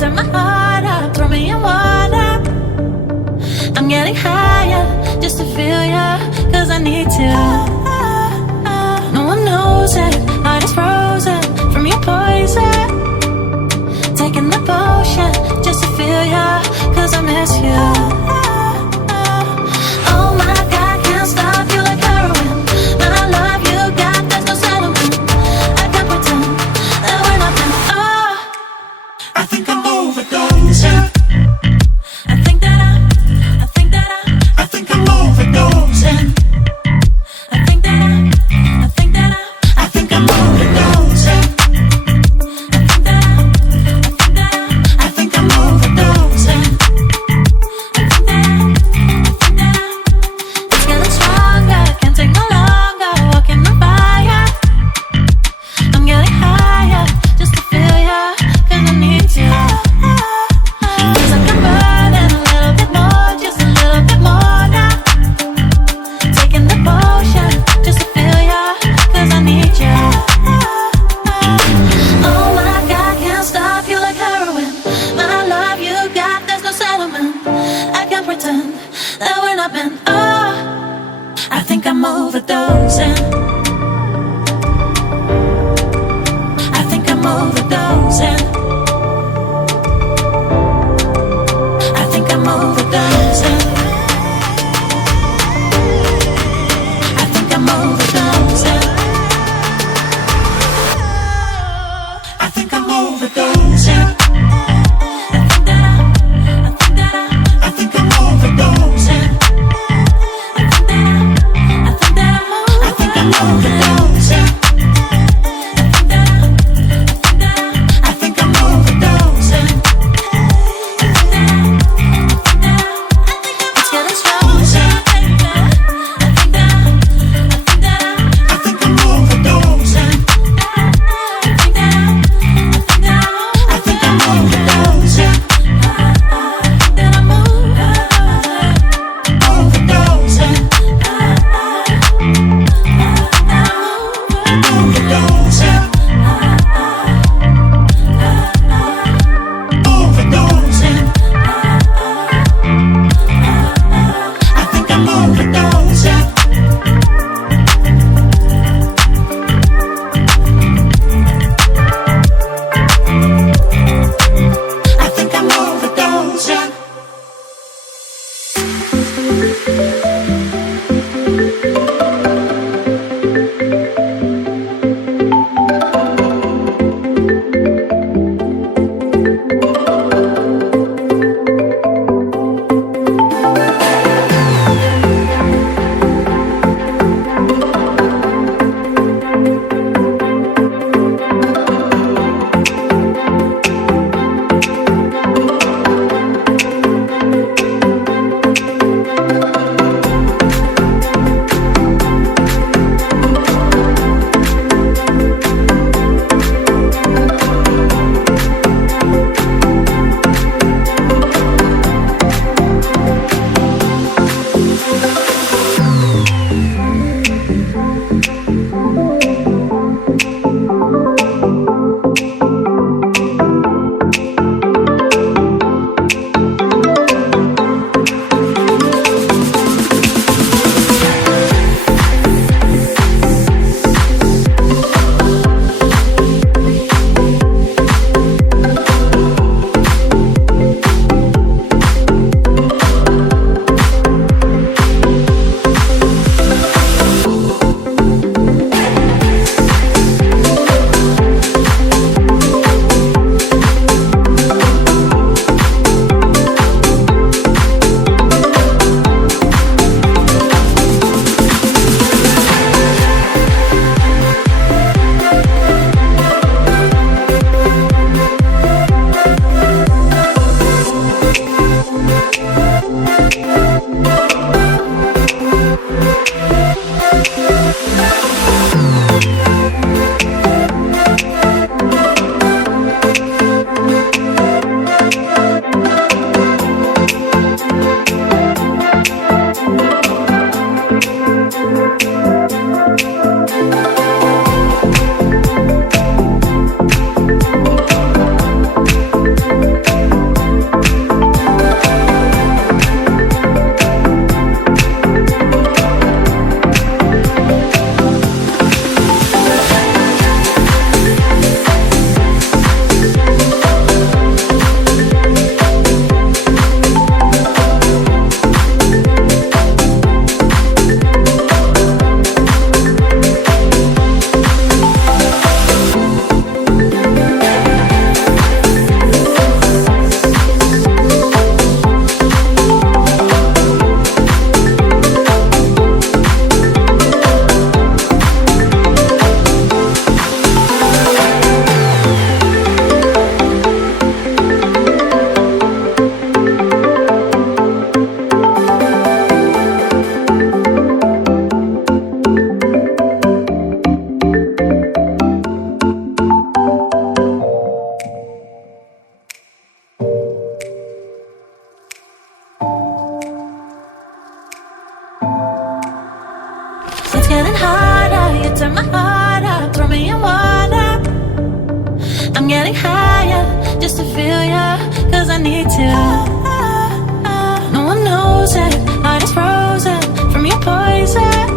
turn my heart up, throw me in water. I'm getting higher just to feel ya, cause I need to. No one knows it, heart is frozen from your poison. Taking the potion just to feel ya, cause I miss you. Oh my God, can't stop you like heroin. My love you got, there's no settlement. I can't pretend that we're nothing. Oh, I think I'm overdosing. I think that I'm overdosing. I think that I'm I think I'm overdosing. I think I'm overdosing. It's getting stronger, can't take no longer. Walking on fire, I'm getting higher just to feel ya, cause I need you. Feels like I'm burning a little bit more, just a little bit more now. Taking the potion just to feel ya, cause I need you. Oh my God, can't stop you like heroin. My love you got, there's no settlement. I can't pretend that we're not meant. Oh, I think I'm overdosing. I think I'm overdosing. I think I'm overdosing. I think I'm overdosing. I think I'm overdosing. I think I'm overdosing. I think I'm overdosing. I think I'm overdosing. It's getting stronger. I think I'm overdosing. I think I'm I'm getting higher just to feel ya, cause I need to. No one knows it, heart is frozen from your poison.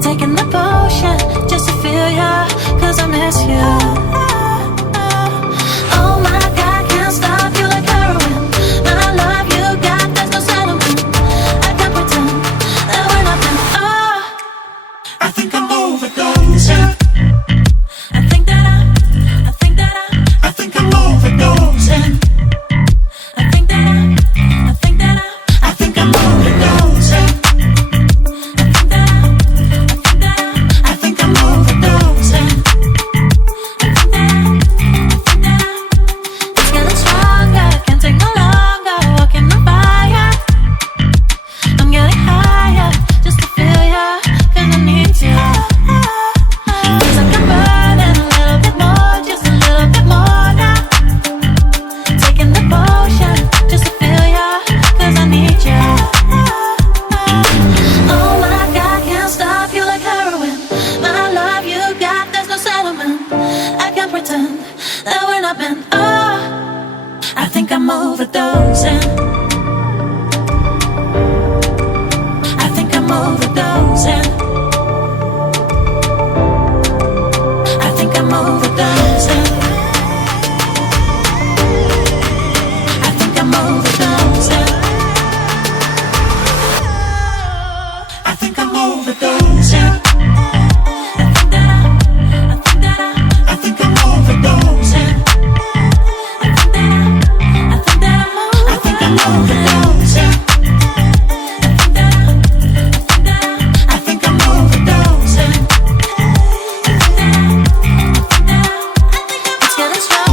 Taking the potion just to feel ya, cause I miss you. Oh my God, can't stop you like heroin. My love you got, there's no settlement. I can't pretend that we're nothing. Oh, I think I'm overdosing. I think that I think that I think I'm overdosing. I think that I think that I think I'm overdosing. I think I'm overdosing. It's getting stronger, can't take no longer. Walking on fire. I'm getting higher just to feel ya, cause I need you. Feels like I'm burning a little bit more, just a little bit more now. Taking the potion just to feel ya, cause I need you. Oh my God, can't stop you like heroin. My love you got, there's no settlement. I can't pretend that we're not meant. Oh, I think I'm overdosing. I think I'm overdosing. I think I'm overdosing. I think I'm overdosing. I think I'm overdosing. I think I'm overdosing. I think I'm overdosing. I think I'm overdosing. It's getting stronger.